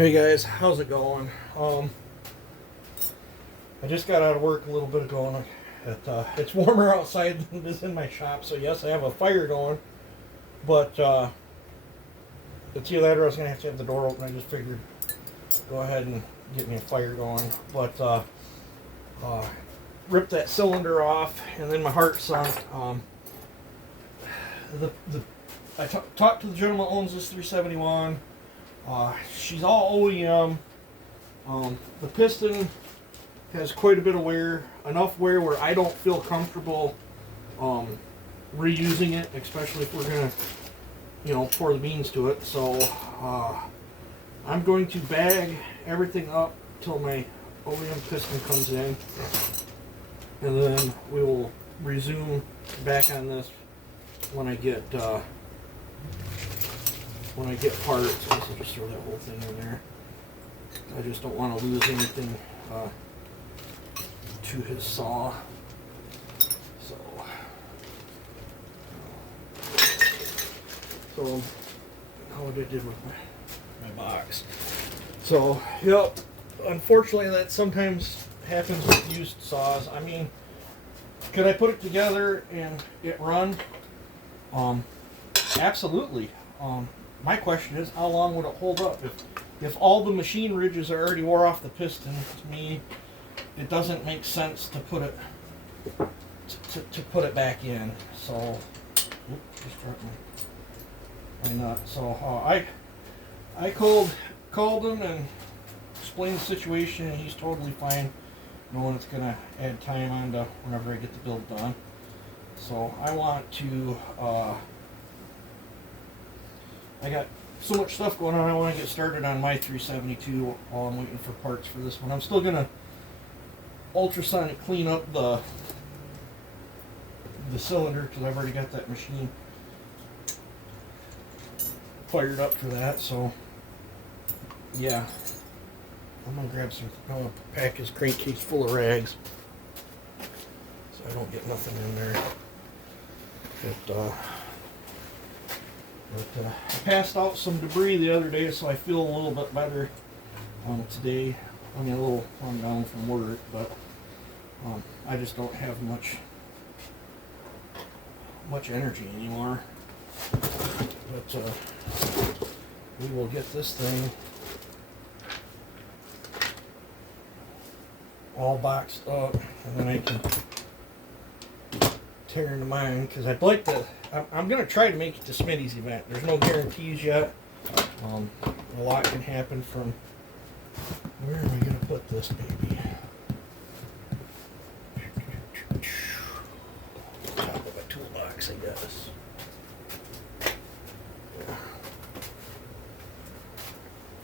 Hey guys, how's it going? I just got out of work a little bit ago, and it's warmer outside than it is in my shop. So yes, I have a fire going, but it's either that or I was gonna have to have the door open. I just figured go ahead and get me a fire going. But ripped that cylinder off, and then my heart sunk. I talked to the gentleman who owns this 371. She's all OEM. The piston has quite a bit of wear, enough wear where I don't feel comfortable reusing it, especially if we're gonna, pour the beans to it. So I'm going to bag everything up till my OEM piston comes in, and then we will resume back on this when I get parts. I guess I'll just throw that whole thing in there. I just don't want to lose anything to his saw. So how did I do with my box? So, yep. Unfortunately, that sometimes happens with used saws. I mean, could I put it together and it run? Absolutely. My question is, how long would it hold up? If all the machine ridges are already wore off the piston, to me, it doesn't make sense to put it back in. So, just dropped my nut. So I called him and explained the situation, and he's totally fine, knowing it's gonna add time on to whenever I get the build done. So I want to. I got so much stuff going on. I want to get started on my 372 while I'm waiting for parts for this one. I'm still gonna ultrasonic clean up the cylinder because I've already got that machine fired up for that. So yeah, I'm gonna grab some. I'm gonna pack his crankcase full of rags so I don't get nothing in there. But I passed out some debris the other day, so I feel a little bit better today. I mean, a little calmed down from work, but I just don't have much energy anymore. But we will get this thing all boxed up, and then I can tear into mine, because I'd like to. I'm going to try to make it to Smitty's event. There's no guarantees yet. A lot can happen from... Where am I going to put this baby? Top of a toolbox, I guess.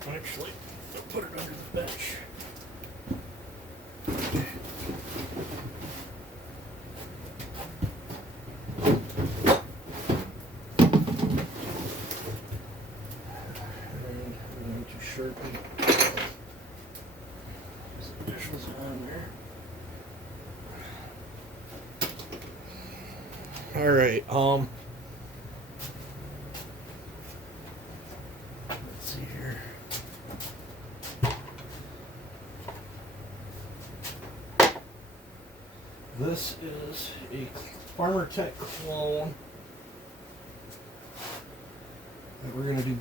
Actually, I'll put it under the bench. All right. Let's see here. This is a Farmer Tech clone that we're going to do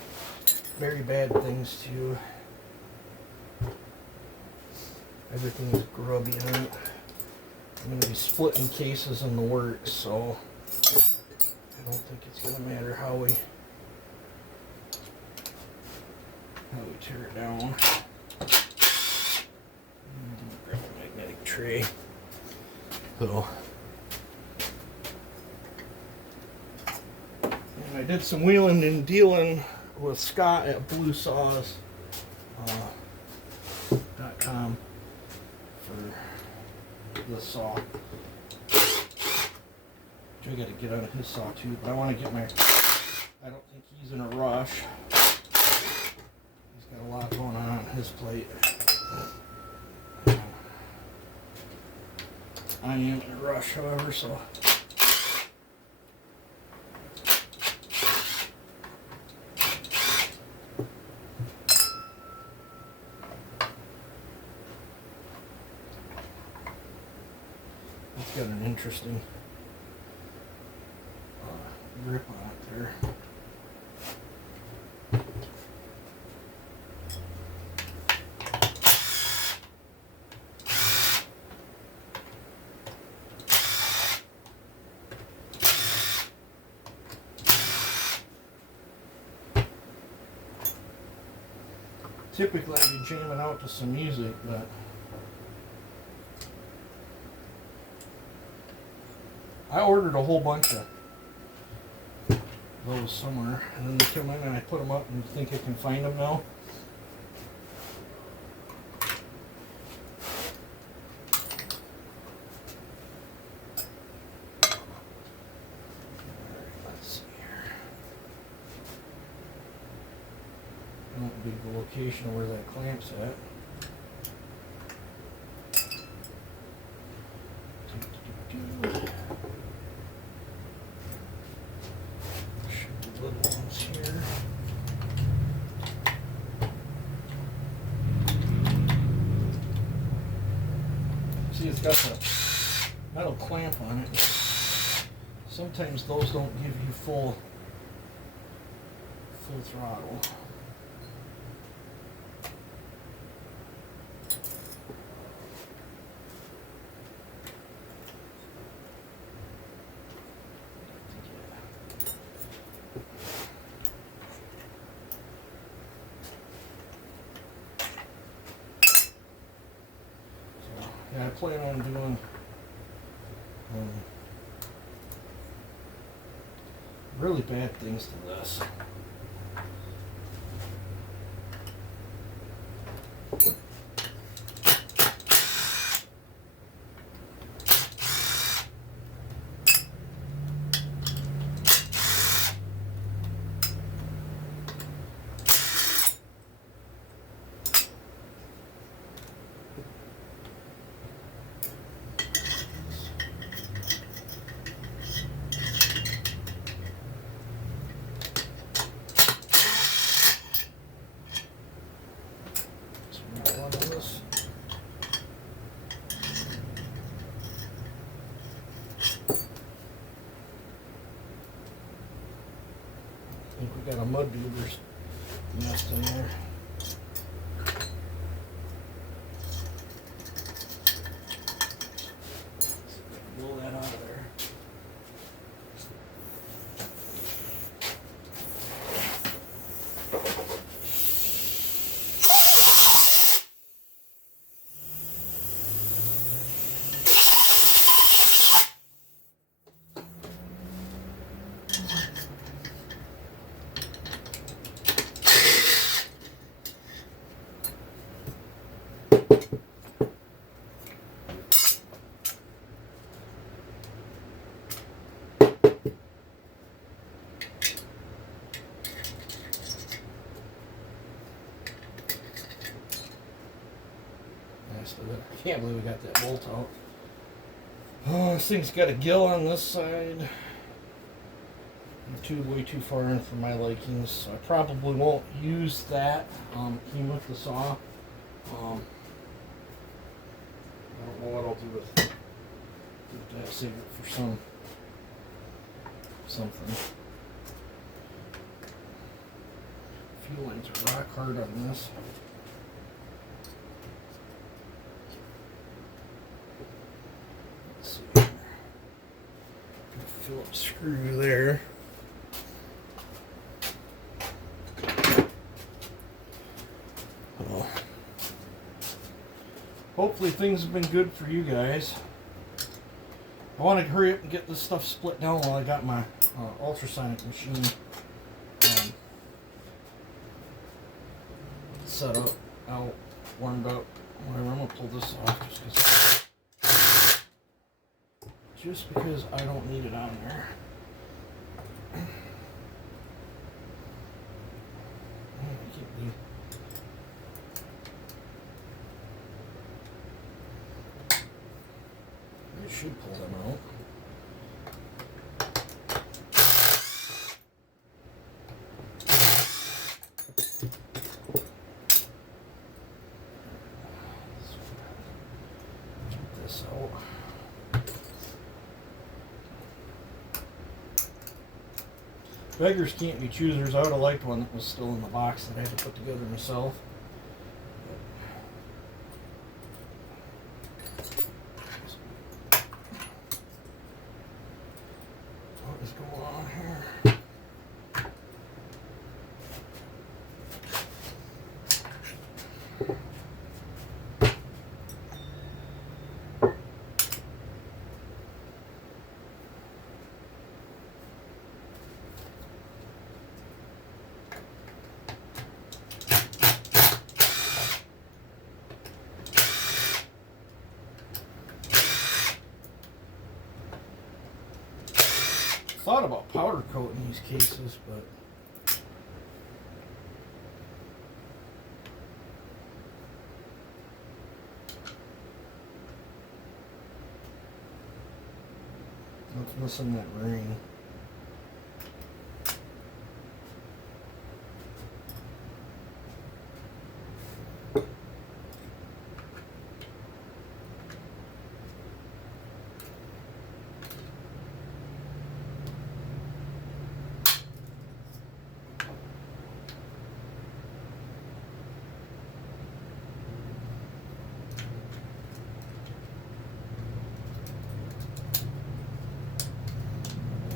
very bad things to. Everything is grubby on it. I'm going to be splitting cases in the works, so I don't think it's going to matter how we tear it down. Grab a magnetic tray. So, and I did some wheeling and dealing with Scott at BlueSaws.com for this saw. I got to get out of his saw too, but I want to get my. I don't think he's in a rush. He's got a lot going on his plate. I am in a rush, however, so. got an interesting grip on it there. Typically I'd be jamming out to some music, but I ordered a whole bunch of those somewhere, and then they come in and I put them up and think I can find them now. Won't be the location where that clamp's at. Should be little ones here. See, it's got the metal clamp on it. Sometimes those don't give you full throttle. Yeah, I plan on doing really bad things to this. I think we got a mud duber's nest in there. Blow that out of there. I can't believe we got that bolt out. Oh, this thing's got a gill on this side. Way too far in for my likings. So I probably won't use that. Came with the saw. I don't know what I'll do with that. Save it for something. Fuel lines are rock hard on this. Phillips screw there. Well, hopefully things have been good for you guys. I want to hurry up and get this stuff split down while I got my ultrasonic machine set up, out, warmed up. Whatever, I'm going to pull this off just because I don't need it on there. I should pull them out. Get this out. Beggars can't be choosers. I would have liked one that was still in the box that I had to put together myself. What is going on here? Thought about powder coating these cases, but it's missing that ring.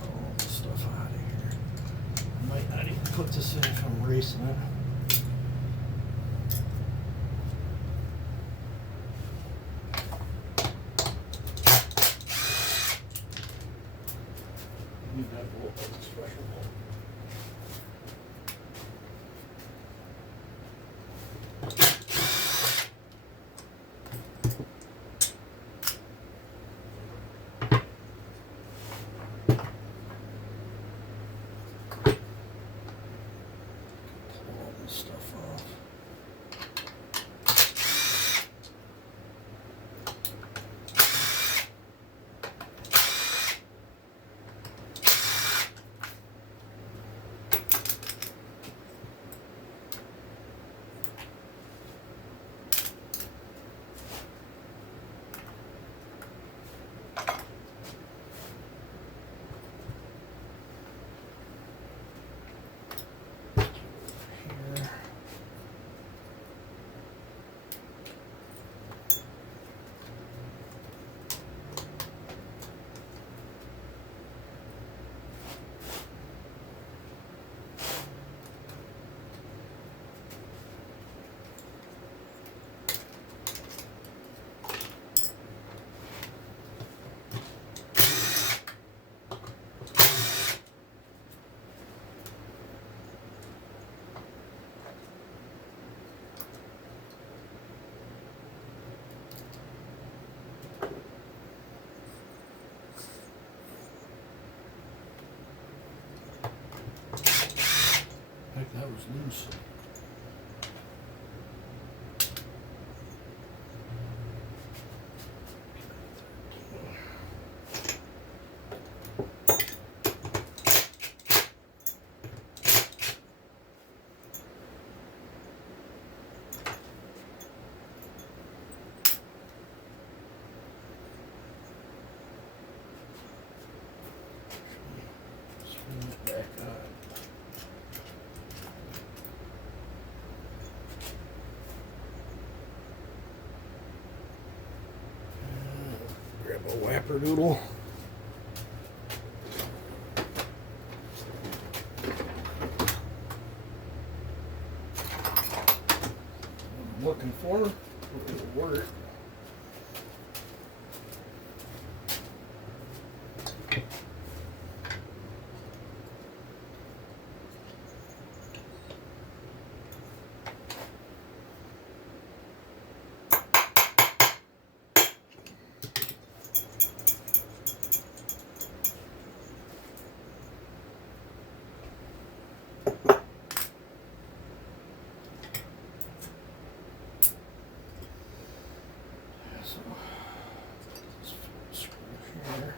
All this stuff out of here. I might not even put this in if I'm racing it. Need that bolt, that's a special bolt. Pull all this stuff off. Here. Heck, that was loose. Spin it back up. Grab a whapperdoodle. I'm looking for it will work. So, this screw here.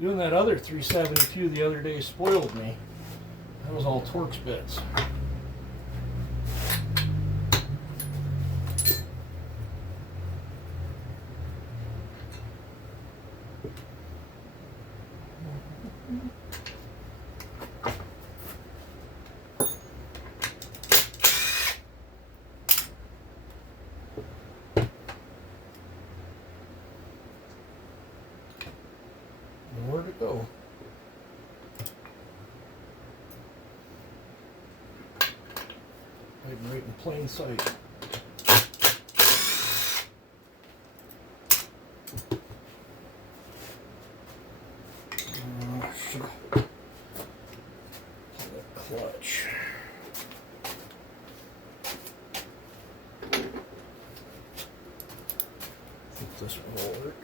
Doing that other 372 the other day spoiled me. That was all Torx bits. Where'd it go? Hiding right in plain sight. Should pull that clutch. Think this one will work.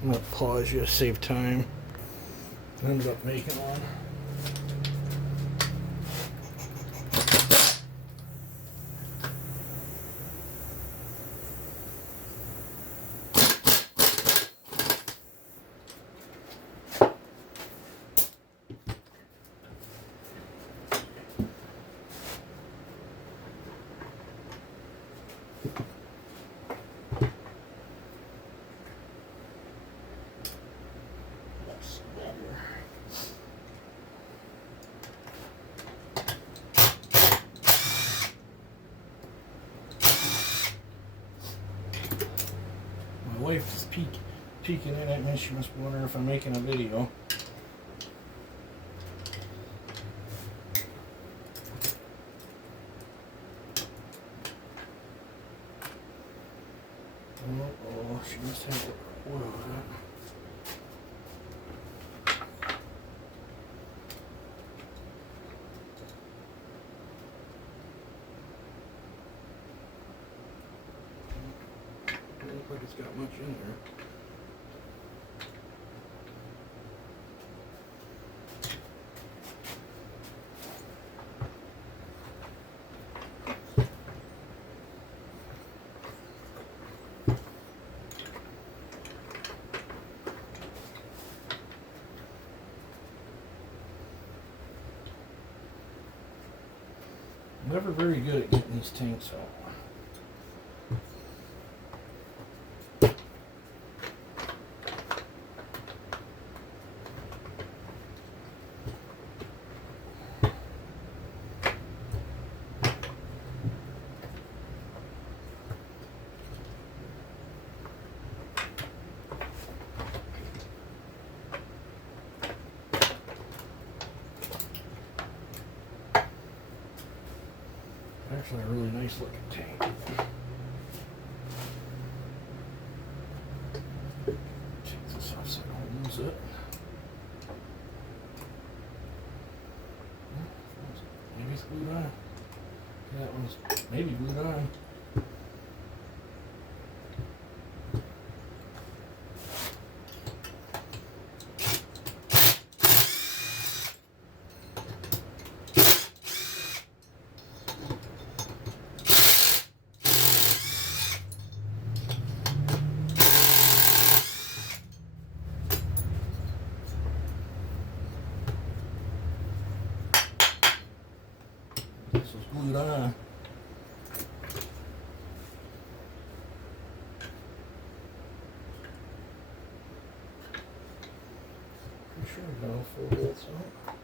I'm gonna pause you, save time. Ended up making one. My wife is peeking in at me. She must be wondering if I'm making a video. Oh, she must have the oil in it. Doesn't look like it's got much in there. Never very good at getting these tanks out. Actually, a really nice looking tank. Take this off so I don't lose it. Maybe it's glued on. That one's maybe glued on. This is glued on. Pretty sure I got all 4 bolts out.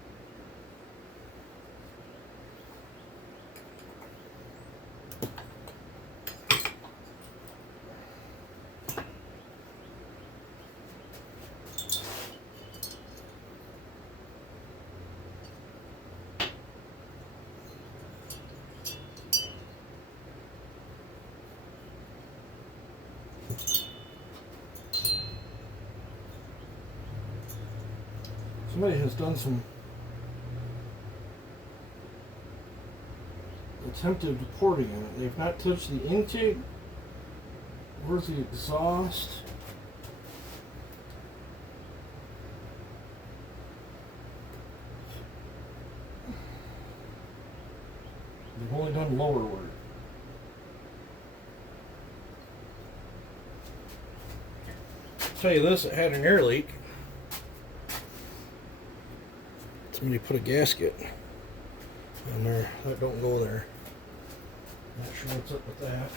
Somebody has done some attempted porting on it. They've not touched the intake or the exhaust. They've only done lower work. Tell you this, it had an air leak. Somebody put a gasket on there. That don't go there. Not sure what's up with that.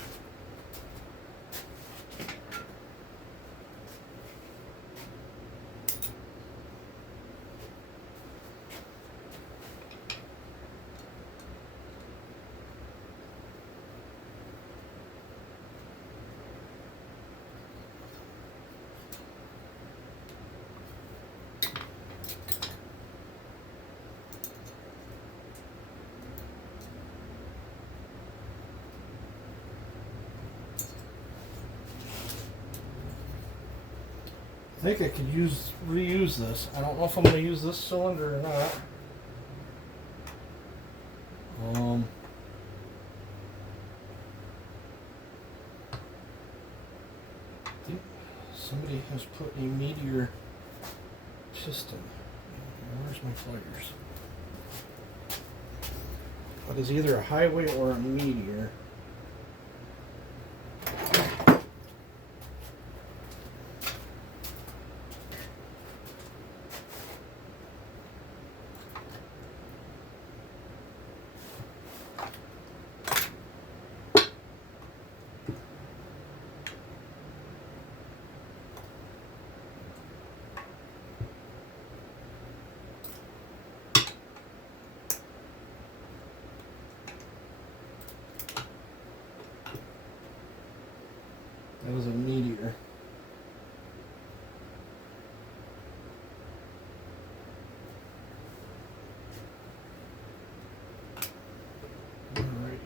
I think I could reuse this. I don't know if I'm going to use this cylinder or not. I think somebody has put a Meteor piston. Where's my pliers? But it's either a Highway or a Meteor. That was a Meteor. Alright.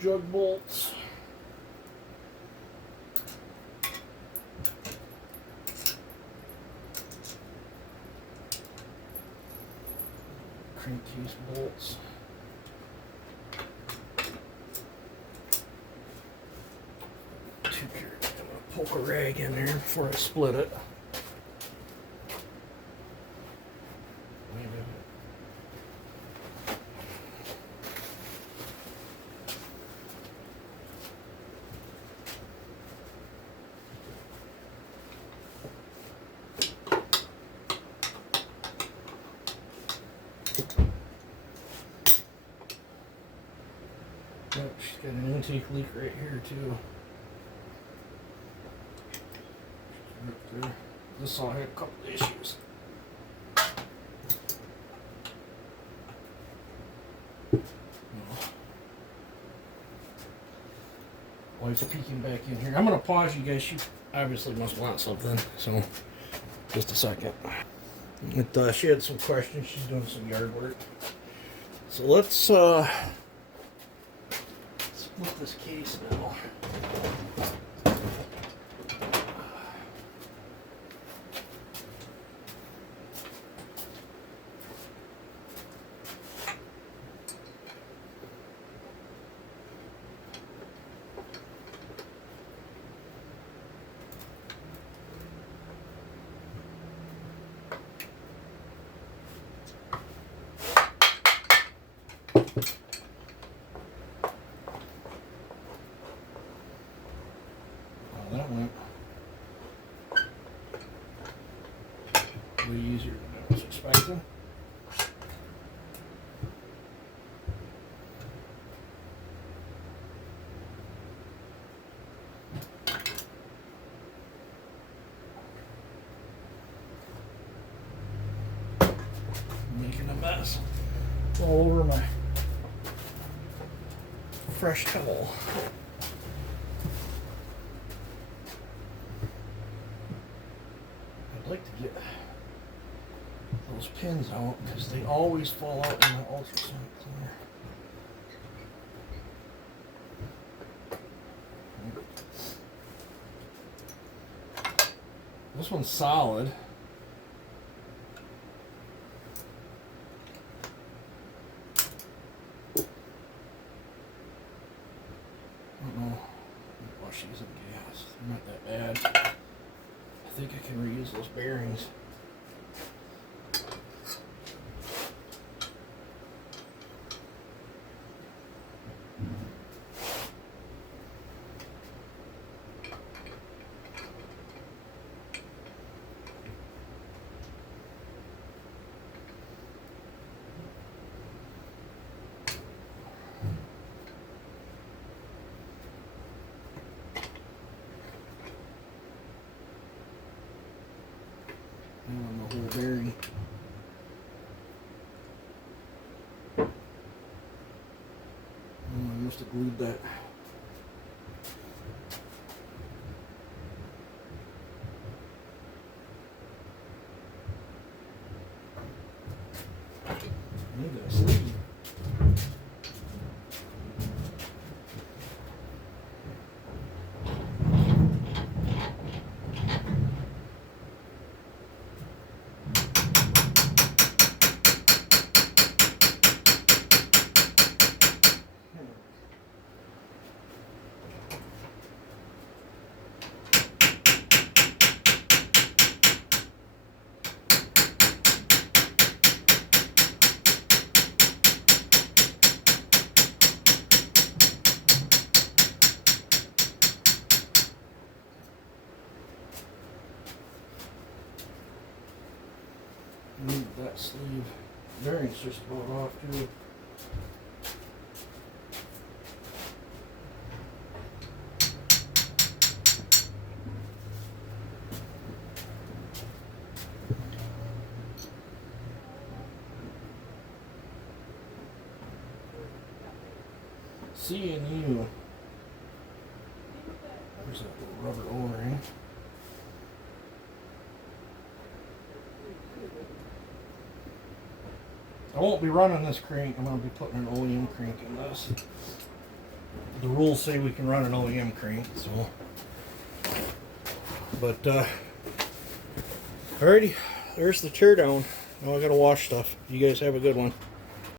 Jug bolts. Crankcase bolts. I'm gonna pull a rag in there before I split it. Yep, she's got an intake leak right here too. Right there. This all had a couple issues. Wife's peeking back in here. I'm gonna pause you guys. She obviously must want something, so just a second. She had some questions. She's doing some yard work. So let's split this case now. That went way easier than I was expecting. Making a mess all over my fresh towel. I'd like to get those pins out because they always fall out in the ultrasonic cleaner. This one's solid. can reuse those bearings. On the whole bearing. I must have glued that. Need a sleeve. Need that sleeve. Bearing's just about off too. C and U. There's that little rubber O-ring. I won't be running this crank. I'm going to be putting an OEM crank in this. The rules say we can run an OEM crank, so. But, alrighty, there's the teardown. Now I got to wash stuff. You guys have a good one.